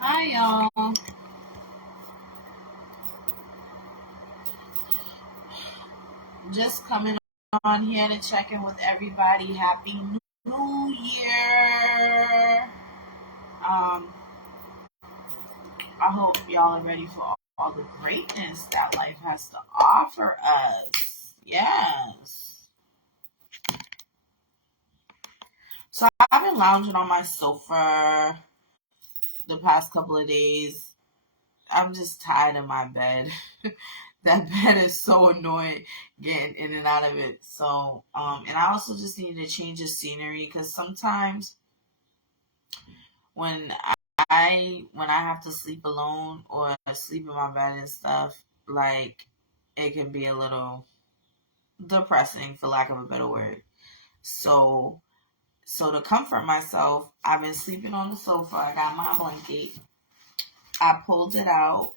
Hi, y'all. Just coming on here to check in with everybody. Happy New Year. Um, I hope y'all are ready for all the greatness that life has to offer us. Yes. So I've been lounging on my sofa the past couple of days. I'm just tired of my bed. That bed is so annoying getting in and out of it. So, and I also just need to change the scenery because sometimes when when I have to sleep alone or sleep in my bed and stuff, like it can be a little depressing for lack of a better word. So, so to comfort myself, I've been sleeping on the sofa. I got my blanket. I pulled it out.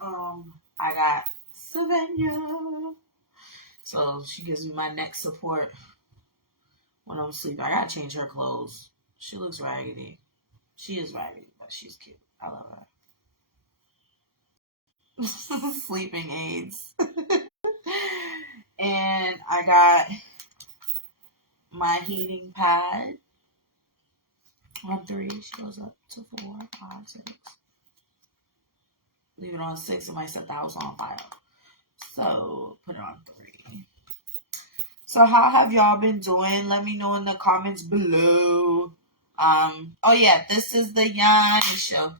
I got Savannah. So she gives me my neck support when I'm sleeping. I gotta change her clothes. She looks raggedy. She is raggedy, but she's cute. I love her. Sleeping aids. And I got my heating pad on 3. She goes up to 4, 5, 6. Leave it on 6. It might set the house on fire. So put it on 3. So how have y'all been doing? Let me know in the comments below. Oh yeah, this is the Yanni show.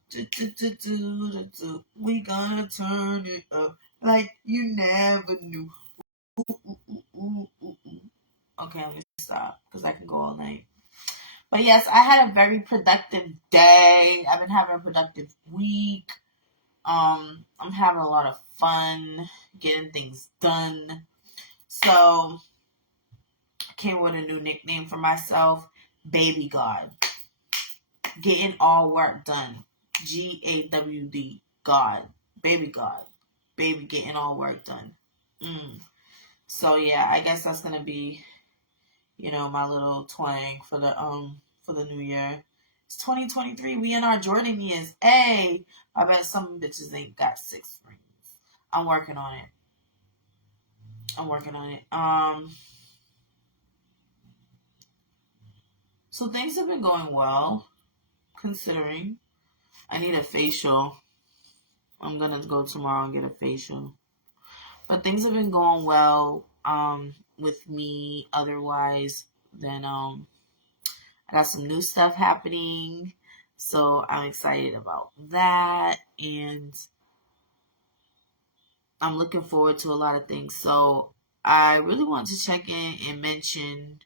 We gonna turn it up like you never knew. Okay, let me stop because I can go all night. But yes, I had a very productive day. I've been having a productive week. I'm having a lot of fun getting things done. So came with a new nickname for myself, Baby God. Getting all work done. GAWD. God. Baby God. Baby getting all work done. So yeah, I guess that's gonna be, my little twang for the new year. It's 2023. We in our Jordan years. Hey, I bet some bitches ain't got 6 rings. I'm working on it. So things have been going well, considering. I need a facial. I'm gonna go tomorrow and get a facial. But things have been going well with me. Otherwise, then I got some new stuff happening, so I'm excited about that, and I'm looking forward to a lot of things. So I really want to check in and mention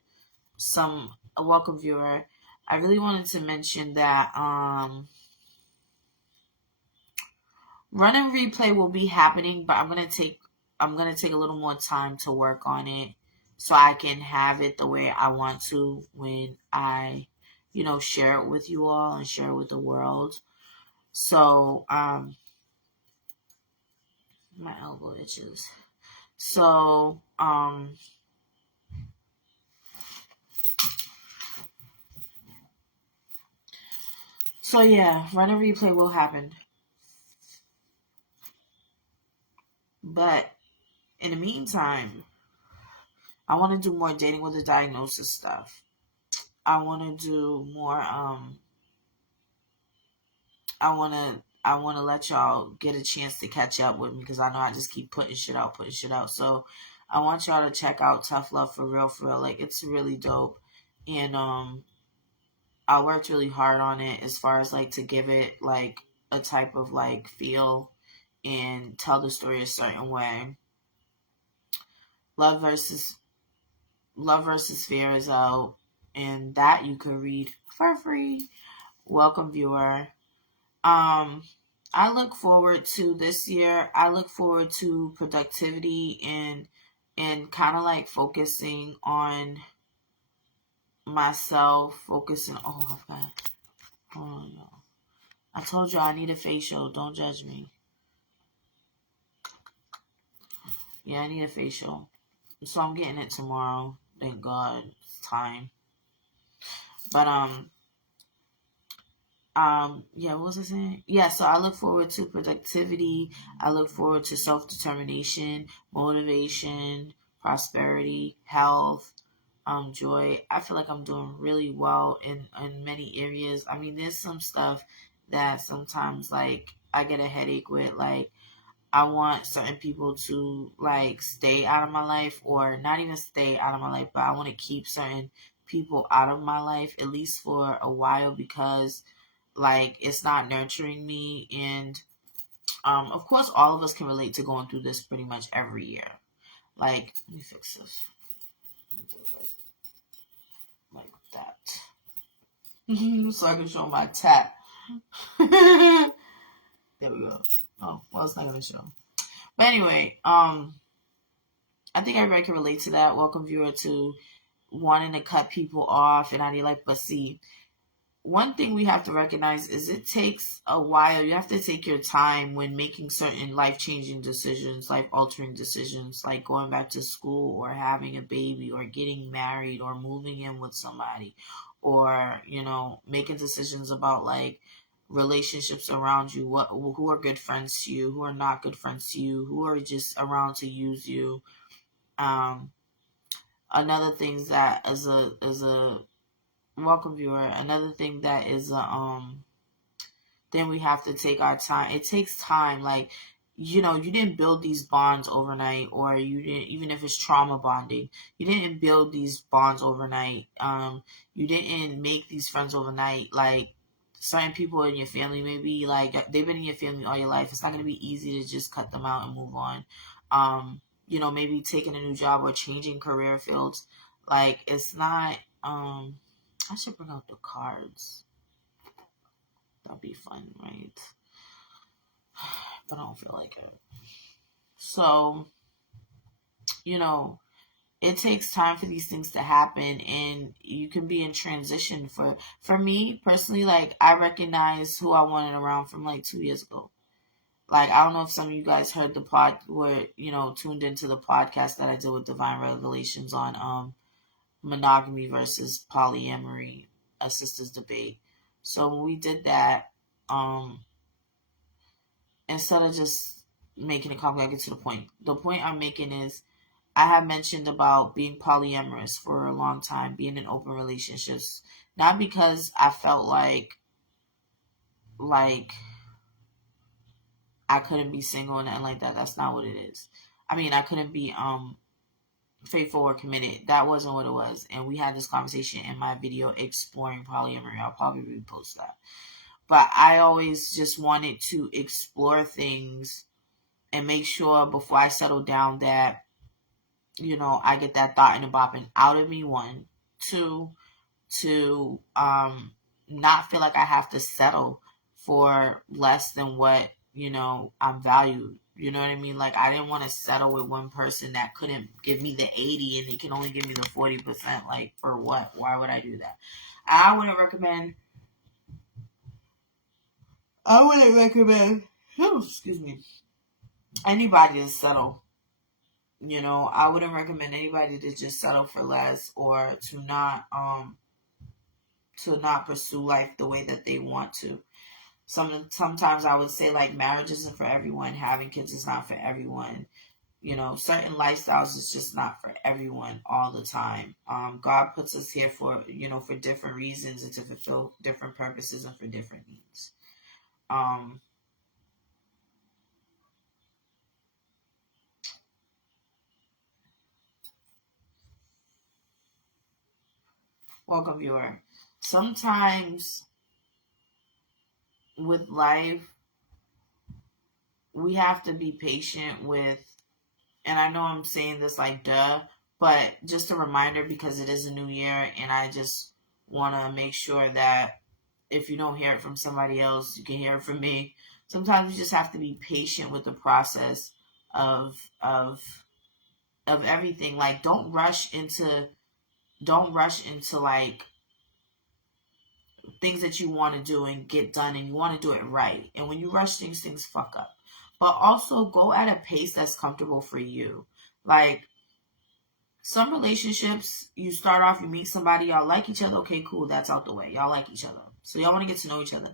a welcome viewer. I really wanted to mention that run and replay will be happening, but I'm gonna take a little more time to work on it so I can have it the way I want to when I, share it with you all and share it with the world. So, my elbow itches. So, yeah, run and replay will happen. But in the meantime, I want to do more dating with a diagnosis stuff. I want to do more, I want to let y'all get a chance to catch up with me because I know I just keep putting shit out. So I want y'all to check out Tough Love for real. Like, it's really dope. And I worked really hard on it as far as like to give it like a type of like feel and tell the story a certain way. Love versus Fear is out, and that you can read for free. Welcome, viewer. I look forward to this year. I look forward to productivity and kind of like focusing on myself, focusing. Oh, I've got. Hold on, y'all. I told you I need a facial. Don't judge me. Yeah, I need a facial. So I'm getting it tomorrow. Thank God. It's time. But Yeah, what was I saying? Yeah, so I look forward to productivity. I look forward to self-determination, motivation, prosperity, health, joy. I feel like I'm doing really well in many areas. I mean, there's some stuff that sometimes like I get a headache with. Like, I want certain people to like stay out of my life, or not even stay out of my life, but I want to keep certain people out of my life at least for a while, because like it's not nurturing me. And of course all of us can relate to going through this pretty much every year. Like, let me fix this. Like that. So I can show my tap. There we go. Oh, well, it's not gonna show. But anyway, I think everybody can relate to that. Welcome, viewer, to wanting to cut people off and how they like. But see, one thing we have to recognize is it takes a while. You have to take your time when making certain life-changing decisions, life-altering decisions, like going back to school or having a baby or getting married or moving in with somebody, or, you know, making decisions about like relationships around you, who are good friends to you, who are not good friends to you, who are just around to use you. Um, Another thing that is a welcome, viewer. Another thing that is then we have to take our time. It takes time. Like, you know, you didn't build these bonds overnight, or you didn't, even if it's trauma bonding, you didn't build these bonds overnight. You didn't make these friends overnight. Like, certain people in your family, maybe like they've been in your family all your life. It's not going to be easy to just cut them out and move on. You know, maybe taking a new job or changing career fields. Like, it's not, I should bring out the cards. That'd be fun, right? But I don't feel like it. So, you know, it takes time for these things to happen, and you can be in transition. For me personally, like, I recognize who I wanted around from like 2 years ago. Like, I don't know if some of you guys heard the pod, were, you know, tuned into the podcast that I did with Divine Revelations on monogamy versus polyamory, a sister's debate. So when we did that, instead of just making it complicated, to the point I'm making is, I have mentioned about being polyamorous for a long time, being in open relationships, not because I felt like I couldn't be single and nothing like that. That's not what it is. I mean, I couldn't be faithful or committed. That wasn't what it was. And we had this conversation in my video exploring polyamory. I'll probably repost that. But I always just wanted to explore things and make sure before I settle down that, you know, I get that thought and a bopping out of me. One, two, to not feel like I have to settle for less than what, you know, I'm valued. You know what I mean? Like, I didn't want to settle with one person that couldn't give me the 80 and they can only give me the 40%. Like, for what? Why would I do that? I wouldn't recommend. Excuse me. Anybody to settle. You know, I wouldn't recommend anybody to just settle for less, or to not pursue life the way that they want to. Sometimes I would say, like, marriage isn't for everyone, having kids is not for everyone. You know, certain lifestyles is just not for everyone all the time. God puts us here for, you know, for different reasons and to fulfill different purposes and for different needs. Welcome, viewer. Sometimes with life, we have to be patient with, and I know I'm saying this like duh, but just a reminder, because it is a new year and I just want to make sure that if you don't hear it from somebody else, you can hear it from me. Sometimes you just have to be patient with the process of everything. Like, don't rush into like things that you want to do and get done, and you want to do it right. And when you rush things fuck up. But also go at a pace that's comfortable for you. Like, some relationships, you start off, you meet somebody, y'all like each other, okay, cool, that's out the way. Y'all like each other. So y'all want to get to know each other.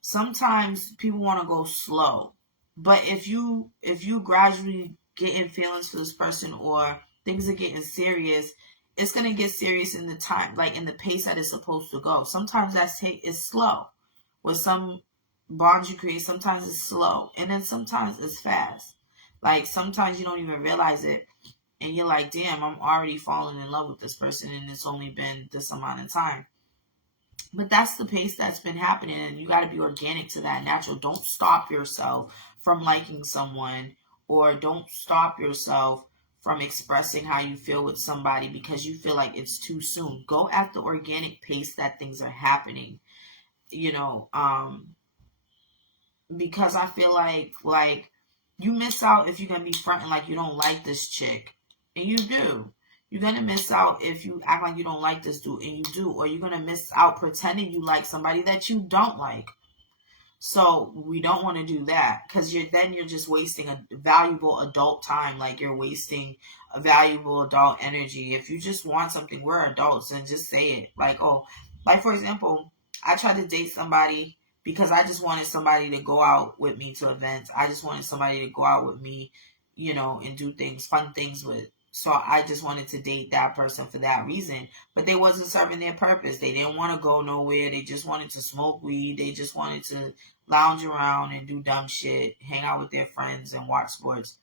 Sometimes people want to go slow. But if you gradually get in feelings for this person, or things are getting serious, it's gonna get serious in the time, like in the pace that it's supposed to go. Sometimes it's slow. With some bonds you create, sometimes it's slow, and then sometimes it's fast. Like sometimes you don't even realize it, and you're like, damn, I'm already falling in love with this person, and it's only been this amount of time. But that's the pace that's been happening, and you got to be organic to that, natural. Don't stop yourself from liking someone, or don't stop yourself from expressing how you feel with somebody because you feel like it's too soon. Go at the organic pace that things are happening, you know, because I feel like you miss out if you're gonna be fronting like you don't like this chick, and you do. You're gonna miss out if you act like you don't like this dude, and you do. Or you're gonna miss out pretending you like somebody that you don't like. So we don't want to do that, because you're just wasting a valuable adult time. Like you're wasting a valuable adult energy. If you just want something, we're adults, and just say it. Like, oh, like for example, I tried to date somebody because I just wanted somebody to go out with me to events. I just wanted somebody to go out with me, you know, and do things, fun things with. So I just wanted to date that person for that reason. But they wasn't serving their purpose. They didn't want to go nowhere. They just wanted to smoke weed. They just wanted to lounge around and do dumb shit, hang out with their friends and watch sports.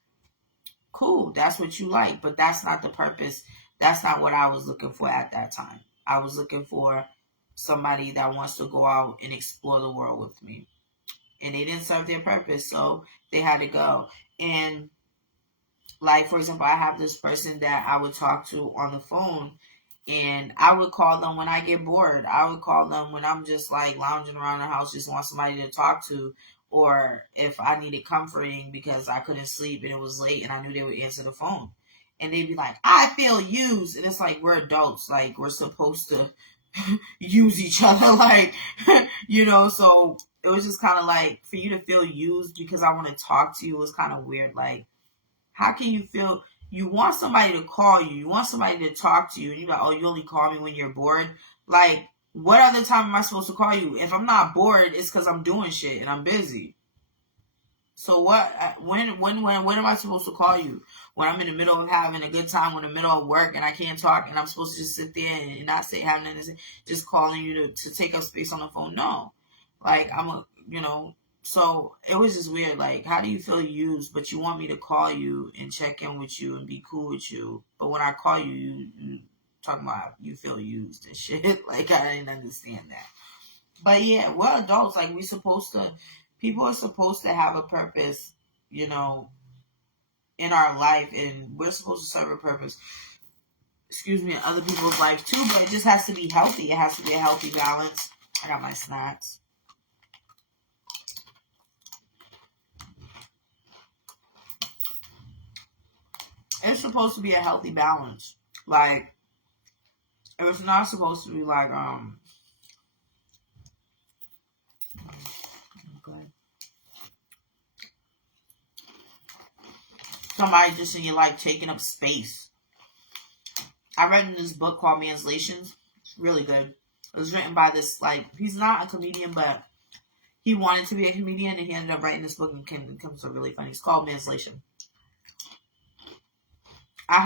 Cool, that's what you like, but that's not the purpose. That's not what I was looking for at that time. I was looking for somebody that wants to go out and explore the world with me. And they didn't serve their purpose, so they had to go. And like, for example, I have this person that I would talk to on the phone, and I would call them when I get bored. I would call them when I'm just like lounging around the house, just want somebody to talk to. Or if I needed comforting because I couldn't sleep and it was late and I knew they would answer the phone. And they'd be like, I feel used. And it's like, we're adults. Like, we're supposed to use each other. Like, you know, so it was just kind of like, for you to feel used because I want to talk to you was kind of weird. Like, how can you feel you want somebody to call you? You want somebody to talk to you, and you're like, oh, you only call me when you're bored? Like, what other time am I supposed to call you? If I'm not bored, it's because I'm doing shit and I'm busy. So what? When am I supposed to call you? When I'm in the middle of having a good time, when I'm in the middle of work and I can't talk, and I'm supposed to just sit there and not say have nothing to say, just calling you to take up space on the phone? No, like So it was just weird. Like, how do you feel used, but you want me to call you and check in with you and be cool with you, but when I call you, you talking about you feel used and shit? Like, I didn't understand that. But yeah, we're adults. Like, people are supposed to have a purpose, you know, in our life, and we're supposed to serve a purpose, in other people's life too, but it just has to be healthy. It has to be a healthy balance. I got my snacks. It's supposed to be a healthy balance. Like, it's not supposed to be like, somebody just in your life taking up space. I read in this book called Manslations. It's really good. It was written by this, like, he's not a comedian, but he wanted to be a comedian, and he ended up writing this book, and it comes so really funny. It's called Manslation. I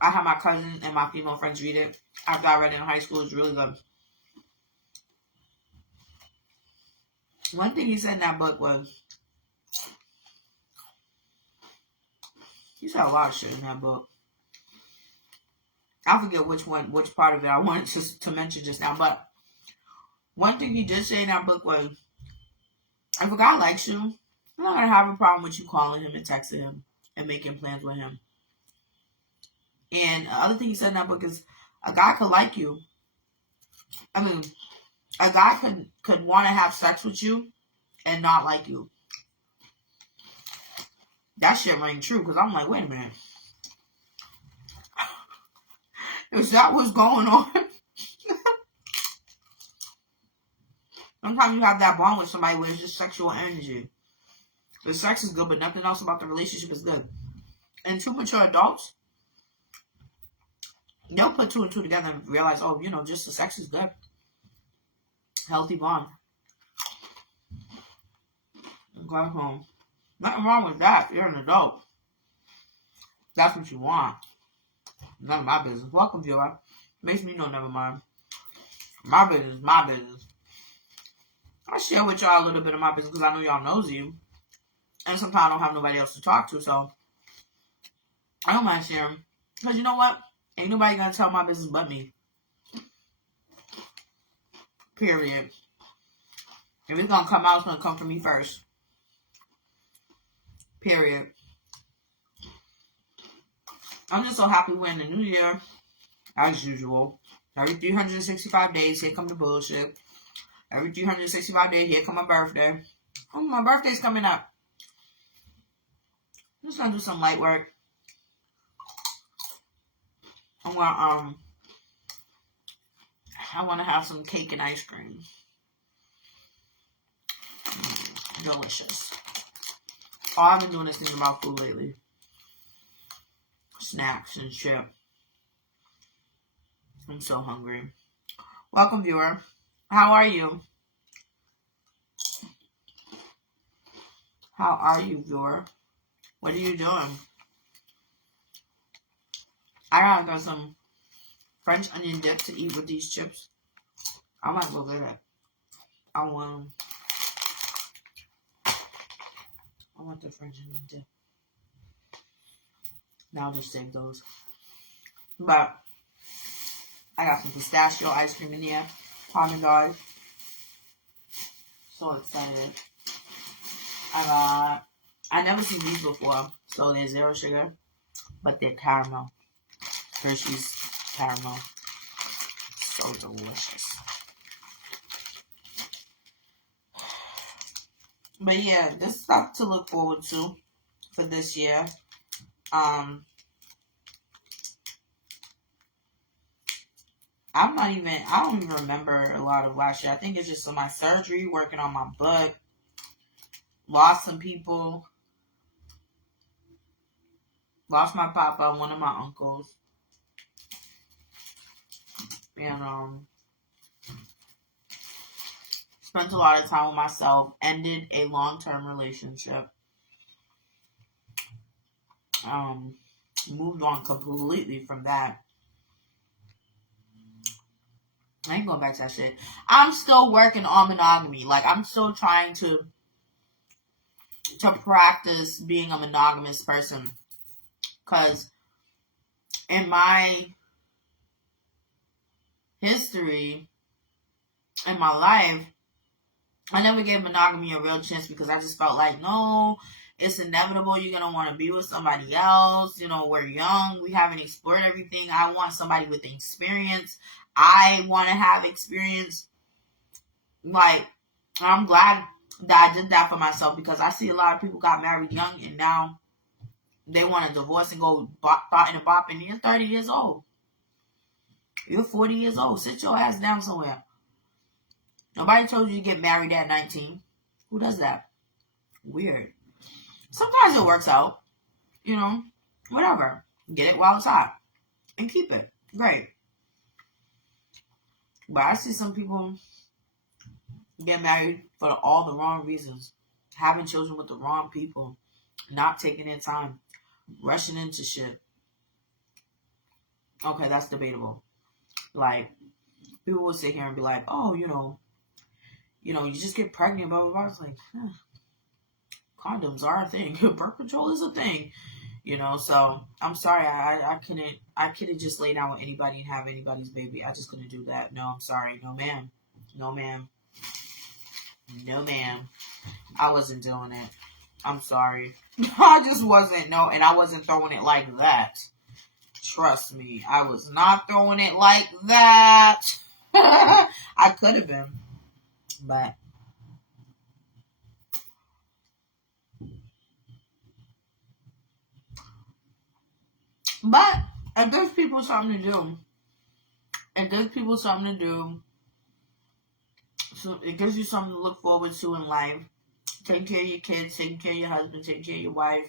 have my cousin and my female friends read it after I read it in high school. It's really good. One thing he said in that book was, he said a lot of shit in that book. I forget which part of it I wanted to mention just now, but one thing he did say in that book was, if a guy likes you, I'm not gonna have a problem with you calling him and texting him and making plans with him. And the other thing he said in that book is, a guy could like you. I mean, a guy could want to have sex with you and not like you. That shit rang true, because I'm like, wait a minute. Is that what's going on? Sometimes you have that bond with somebody where it's just sexual energy. The sex is good, but nothing else about the relationship is good. And two mature adults, they'll put two and two together and realize, oh, just the sex is good. Healthy bond. Go home. Nothing wrong with that. You're an adult. That's what you want. None of my business. Welcome, viewer. Makes me know, never mind. My business, my business. I share with y'all a little bit of my business because I know y'all knows you. And sometimes I don't have nobody else to talk to, so I don't mind sharing. Because you know what? Ain't nobody gonna tell my business but me. Period. If it's gonna come out, it's gonna come from me first. Period. I'm just so happy we're in the new year. As usual. Every 365 days, here come the bullshit. Every 365 days, here come my birthday. Oh, my birthday's coming up. I'm just gonna do some light work. I wanna have some cake and ice cream. Delicious. Oh, I've been doing this thing about food lately. Snacks and shit. I'm so hungry. Welcome, viewer. How are you? How are you, viewer? What are you doing? I got some French onion dip to eat with these chips. I might go get it. I want the French onion dip. Now I'll just save those. But I got some pistachio ice cream in here. Haagen-Dazs. So excited. I never seen these before. So they're 0 sugar. But they're caramel. Hershey's caramel. So delicious. But yeah, this stuff to look forward to for this year. I don't even remember a lot of last year. I think it's just my surgery, working on my butt, lost some people, lost my papa, one of my uncles, and spent a lot of time with myself, ended a long-term relationship, moved on completely from that. I ain't going back to that shit. I'm still working on monogamy. Like, I'm still trying to practice being a monogamous person. Because in my history, in my life, I never gave monogamy a real chance because I just felt like, no, it's inevitable. You're going to want to be with somebody else. You know, we're young. We haven't explored everything. I want somebody with experience. I want to have experience. Like, I'm glad that I did that for myself because I see a lot of people got married young and now they want to divorce and go botting and bopping. You're 30 years old. You're 40 years old. Sit your ass down somewhere. Nobody told you to get married at 19. Who does that? Weird. Sometimes it works out. You know, whatever. Get it while it's hot. And keep it. Great. But I see some people get married for all the wrong reasons. Having children with the wrong people. Not taking their time. Rushing into shit. Okay, that's debatable. Like, people will sit here and be like, oh, you know, you just get pregnant, blah, blah, blah. It's like, condoms are a thing. Birth control is a thing. You know, so I'm sorry. I couldn't just lay down with anybody and have anybody's baby. I just couldn't do that. No, I'm sorry. No, ma'am. No, ma'am. No, ma'am. I wasn't doing it. I'm sorry. I just wasn't. No, and I wasn't throwing it like that. Trust me. I was not throwing it like that. I could have been. But if there's people something to do, so it gives you something to look forward to in life. Taking care of your kids, taking care of your husband, taking care of your wife,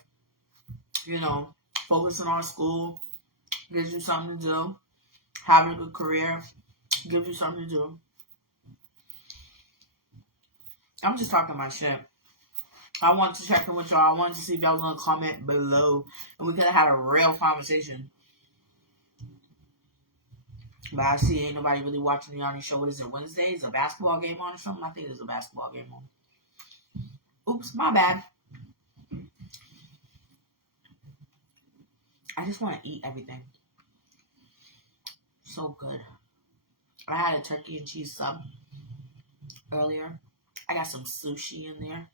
you know, focusing on school, gives you something to do. Having a good career, gives you something to do. I'm just talking my shit. I want to check in with y'all. I wanted to see if y'all was gonna comment below, and we could have had a real conversation. But I see ain't nobody really watching the Yanni show. What is it, Wednesday? Is a basketball game on or something? I think there's a basketball game on. Oops, my bad. I just want to eat everything. So good. I had a turkey and cheese sub earlier. I got some sushi in there.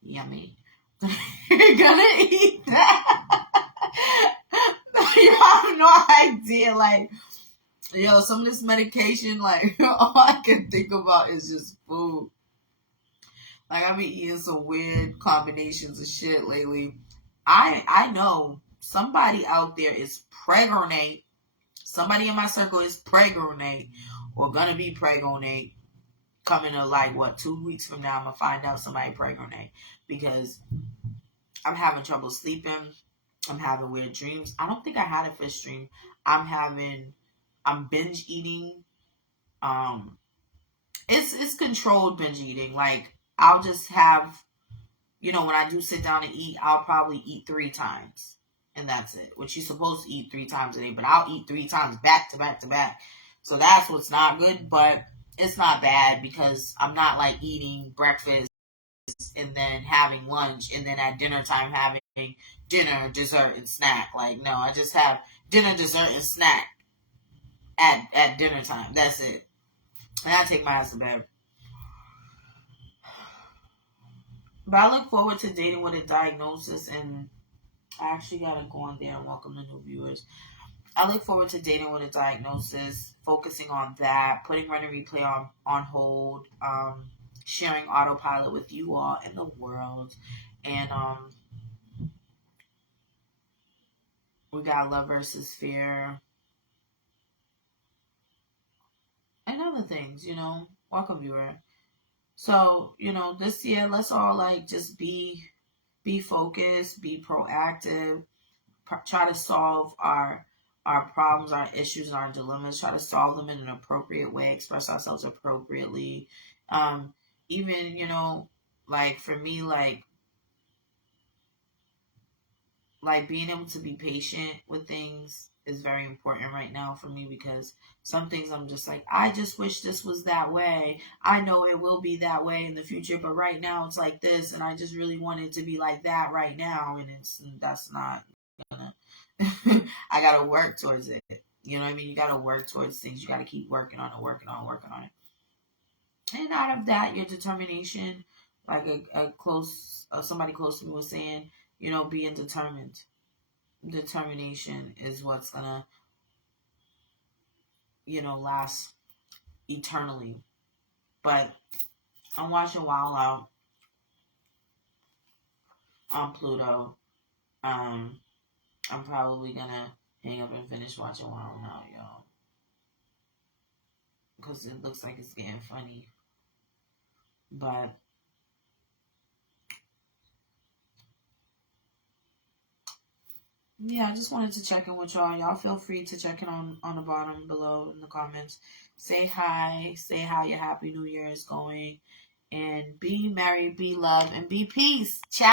Yummy. You're gonna eat that? You have no idea. Like, yo, some of this medication, like, all I can think about is just food. Like, I've been eating some weird combinations of shit lately. I know somebody out there is pregnant. Somebody in my circle is pregnant or gonna be pregnant. Coming to like, what, 2 weeks from now, I'm gonna find out somebody pregnant because I'm having trouble sleeping. I'm having weird dreams. I don't think I had a fish dream. I'm binge eating. It's controlled binge eating. Like, I'll just have, when I do sit down and eat, I'll probably eat 3 times. And that's it. Which you're supposed to eat 3 times a day, but I'll eat 3 times back to back to back. So that's what's not good, but it's not bad because I'm not like eating breakfast and then having lunch and then at dinner time having dinner, dessert, and snack. Like, no, I just have dinner, dessert, and snack at dinner time. That's it. And I take my ass to bed. But I look forward to dating with a diagnosis, and I actually gotta go on there and welcome the new viewers. I look forward to dating with a diagnosis, focusing on that, putting Run and Replay on hold, sharing Autopilot with you all and the world. And we got Love versus Fear. And other things, welcome viewer. So, this year, let's all like just be focused, be proactive, try to solve our problems, our issues, our dilemmas, try to solve them in an appropriate way, express ourselves appropriately. Even, like for me, like being able to be patient with things is very important right now for me because some things I'm just like, I just wish this was that way. I know it will be that way in the future, but right now it's like this, and I just really want it to be like that right now, and that's not gonna. I gotta work towards it. You know what I mean? You gotta work towards things. You gotta keep working on it. And out of that, your determination, like somebody close to me was saying, being determined. Determination is what's gonna, last eternally. But I'm watching Wild Out on Pluto. I'm probably gonna hang up and finish watching Wild Out, y'all, because it looks like it's getting funny. But yeah, I just wanted to check in with y'all. Y'all feel free to check in on the bottom below in the comments. Say hi. Say how your Happy New Year is going. And be merry, be love, and be peace. Ciao.